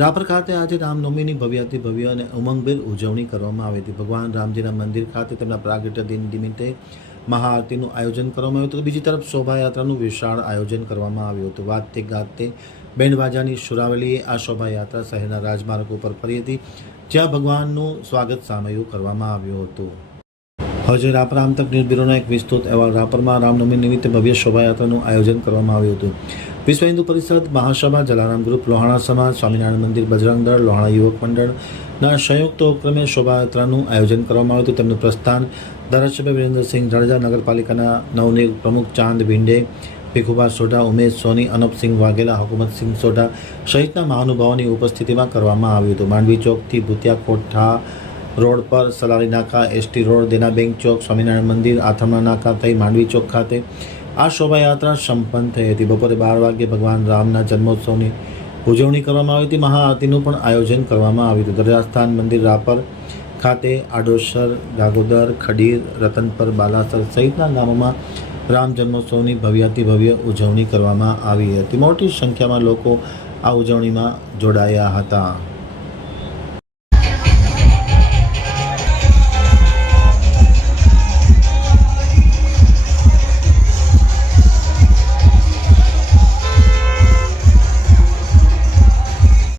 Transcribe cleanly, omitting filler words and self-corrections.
રાપર ખાતે આજે રામનવમીની ભવ્યાતિ ભવ્ય અને ઉમંગભેર ઉજવણી કરવામાં આવી હતી। ભગવાન રામજીના મંદિર ખાતે તેમના પ્રાગટ્ય દિન નિમિત્તે મહાઆરતીનું આયોજન કરવામાં આવ્યું હતું। બીજી તરફ શોભાયાત્રાનું વિશાળ આયોજન કરવામાં આવ્યું હતું। વાજતે ગાજતે બેન્ડબાજાની સુરાવલીએ આ શોભાયાત્રા શહેરના રાજમાર્ગો પર ફરી હતી, જ્યાં ભગવાનનું સ્વાગત સામયું કરવામાં આવ્યું હતું। હવે રાપર આમતક ન્યૂઝ બ્યુરોનો એક વિસ્તૃત અહેવાલ। રાપરમાં રામનવમી નિમિત્તે ભવ્ય શોભાયાત્રાનું આયોજન કરવામાં આવ્યું હતું। વિશ્વ હિન્દુ પરિષદ, મહાસભા, જલારામ ગ્રુપ, લોહાણા સમાજ, સ્વામિનારાયણ મંદિર, બજરંગ દળ, લોહાણા યુવક મંડળના સંયુક્ત ઉપક્રમે શોભાયાત્રાનું આયોજન કરવામાં આવ્યું હતું। તેમનું પ્રસ્થાન ધારાસભ્ય વિરેન્દ્રસિંહ જાડેજા, નગરપાલિકાના નવનિયુક્ત પ્રમુખ ચાંદ ભીંડે, ભીખુભા સોઢા, ઉમેશ સોની, અનપસિંહ વાઘેલા, હુકુમતસિંહ સોઢા સહિતના મહાનુભાવોની ઉપસ્થિતિમાં કરવામાં આવ્યું હતું। માંડવી ચોકથી ભૂતિયા કોઠા રોડ પર સલારી નાકા, એસટી રોડ, દેના બેંક ચોક, સ્વામિનારાયણ મંદિર, આથમણા નાકા થઈ માંડવી ચોક ખાતે આ શોભાયાત્રા સંપન્ન થઈ હતી। બપોરે 12 વાગ્યે ભગવાન રામના જન્મોત્સવની ઉજવણી કરવામાં આવી હતી। મહાઆરતીનું પણ આયોજન કરવામાં આવ્યું હતું। દરિયાસ્થાન મંદિર રાપર ખાતે આડોસર, ગાગોદર, ખડીર, રતનપર, બાલાસર સહિતના ગામોમાં રામ જન્મોત્સવની ભવ્યાતિ ભવ્ય ઉજવણી કરવામાં આવી હતી। મોટી સંખ્યામાં લોકો આ ઉજવણીમાં જોડાયા હતા।